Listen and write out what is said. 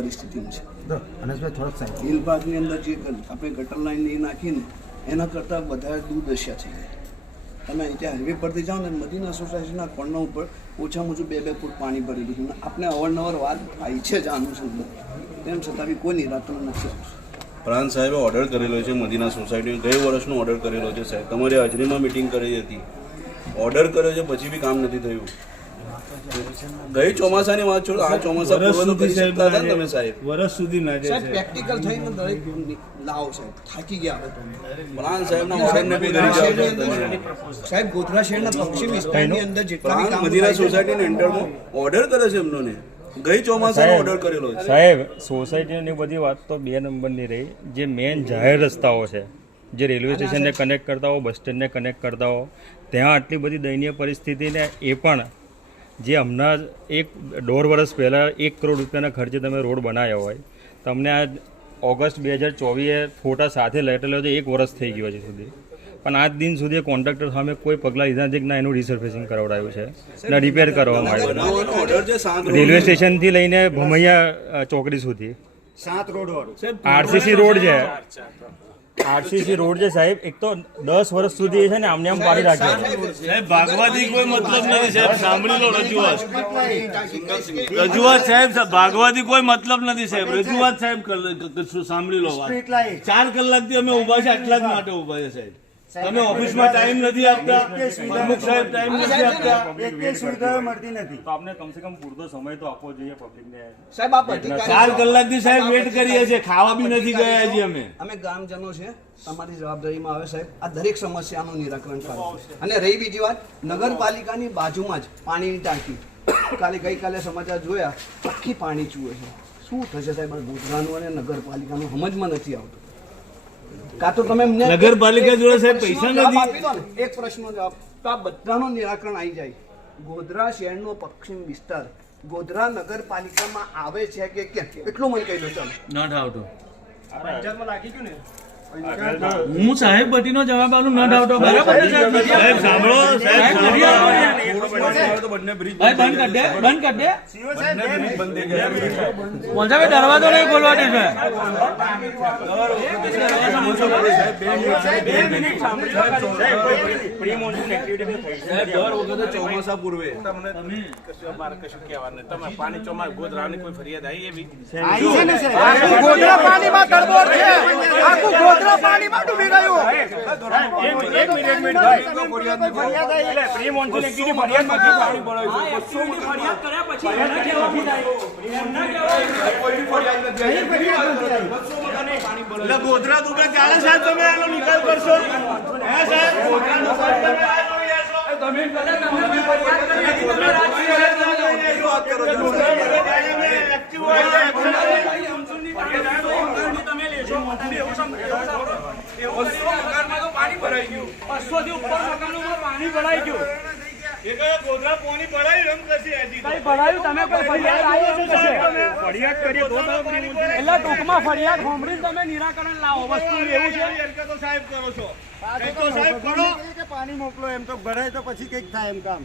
પરિસ્થિતિમાં છે. અનસભાઈ થોડોક સાહેબ દિલબાગની અંદર જે આપણે ગટર લાઈન એ નાખીને એના કરતાં વધારે દુર્દશા થઈ જાય. તમે ત્યાં હાઈવે પરથી જાઓ ને મદીના સોસાયટીના કોર્નર ઉપર ઓછામાં ઓછું 2-2 ફૂટ પાણી ભરેલું છે. આપણે અવારનવાર વાત થાય છે જ આનું સંદર્ભ, તેમ છતાં બી કોઈ નિરાકરણ નથી આવતું. પ્રાંત સાહેબે ઓર્ડર કરેલો છે મદીના સોસાયટી, ગઈ વર્ષનો ઓર્ડર કરેલો છે સાહેબ, તમારી હાજરીમાં મિટિંગ કરી હતી. ઓર્ડર કર્યો છે પછી બી કામ નથી થયું. ગઈ ચોમાસાની વાત છોડો, આ ચોમાસા પૂર્વ તો કરી શકતા હતા ને તમે સાહેબ. વર્ષ સુધી ના જાય સાહેબ પ્રેક્ટિકલ થઈને દરેક લાવો સાહેબ, થાકી ગયા હવે તો. પ્રાંત સાહેબના ઓર્ડરને બી કરી જાઓ છો તમે. સાહેબ ગોધરા શહેરના પશ્ચિમ વિસ્તારની અંદર જેટલા બી પ્રાંત કામો મદીના થાય છે, સોસાયટીના એન્ટરમાં ઓર્ડર કર્યો છે એમનોને, ગઈ ચોમાસાનો ઓર્ડર કરેલો છે સાહેબ. સોસાયટીની બધી વાત તો 2 નંબરની રહી. જે મેન જાહેર રસ્તાઓ છે, જે રેલવે સ્ટેશનને કનેક્ટ કરતા હો, બસ સ્ટેન્ડને કનેક્ટ કરતા હો, ત્યાં આટલી બધી દયનીય પરિસ્થિતિને એ પણ જે હમણાં 1-1.5 વર્ષ પહેલાં 1 કરોડ રૂપિયાના ખર્ચે તમે રોડ બનાવ્યા હોય, તમને આ ઓગસ્ટ 2024 ફોટા સાથે લેટેલો છે, 1 વર્ષ થઈ ગયો છે સુધી, પણ આજ દિન સુધી કોન્ટ્રાક્ટર સામે કોઈ પગલાં લીધા નથી. ના એનું રિસર્ફેસિંગ કરાવડાયું છે, ના રિપેર કરવામાં આવ્યું. ઓર્ડર છે 7 રેલવે સ્ટેશનથી લઈને ભમૈયા ચોકડી સુધી 7 રોડ વાળું આરસીસી રોડ છે. આરસીસી રોડ છે સાહેબ, એક તો 10 વર્ષ સુધી છે ને આમને આમ પાડી રાખ્યો. સાહેબ ભાગવાથી કોઈ મતલબ નથી સાહેબ, સાંભળી લો રજૂઆત સાહેબ, ભાગવાથી કોઈ મતલબ નથી સાહેબ, રજૂઆત સાહેબ સાંભળી લો વાત. 4 કલાકથી અમે ઉભા છે, આટલા જ માટે ઉભા છે સાહેબ. તમે ઓફિસમાં ટાઈમ નથી આપતા, પ્રમુખ સાહેબ ટાઈમ નથી આપતા, એક સુવિધા મળતી નથી. તો આપણે કમસે કમ પૂરતો સમય તો આપવો જોઈએ પબ્લિકને. સાહેબ આપ અધિકારી 4 કલાકથી સાહેબ વેટ કરીએ છીએ, ખાવા બી નથી ગયા હજી અમે. અમે ગામજનો છે, તમારી જવાબદારીમાં આવે સાહેબ આ દરેક સમસ્યાનું નિરાકરણ કરો. અને રહી બીજી વાત, નગરપાલિકાની બાજુમાં જ પાણીની ટાંકી, ગઈકાલે સમાચાર જોયા, આખી પાણી ચૂએ છે. શું થશે સાહેબ આ ગોધરાનું અને નગરપાલિકાનું સમજમાં નથી આવતું. કાં તો તમે એમને નગરપાલિકા જોડે સાહેબ પૈસા જવાબ નથી. આપી દો ને, એક પ્રશ્નનો જવાબ, તો આ બધાનું નિરાકરણ આવી જાય. ગોધરા શહેરનો પશ્ચિમ વિસ્તાર ગોધરા નગરપાલિકામાં આવે છે કે કેમ, એટલું મને કહી દો. ચાલો નોટ આવતો હું સાહેબ બટીનો જવાબ આલું, ન ડાઉટ. બરાબર છે સાહેબ, સાંભળો સાહેબ, બંને બ્રિજ બંધ કર દે, બંધ કર દે. મોંઝાવે દરવાજો નહીં ખોલવા દે છે. ચોમાસા પૂર્વે કશું કહેવાનું તમે પાણી ચોમાસ ગોધરાની કોઈ ફરિયાદ આવી એવી ગોધરા પાણીમાં તડબોળ છે, આખું ગોધરા પાણીમાં ડૂબી ગયું. ગોધરા ડૂબે ચાલે સાહેબ, તમે આનો નિકાલ કરશો હે સાહેબ? ફરિયાદ હોમરીન તમે નિરાકરણ લાવો. વસ્તુ એવું છે સાહેબ કરો છો, પાણી મોકલો, એમ તો ભરાય તો પછી કંઈક થાય એમ કામ.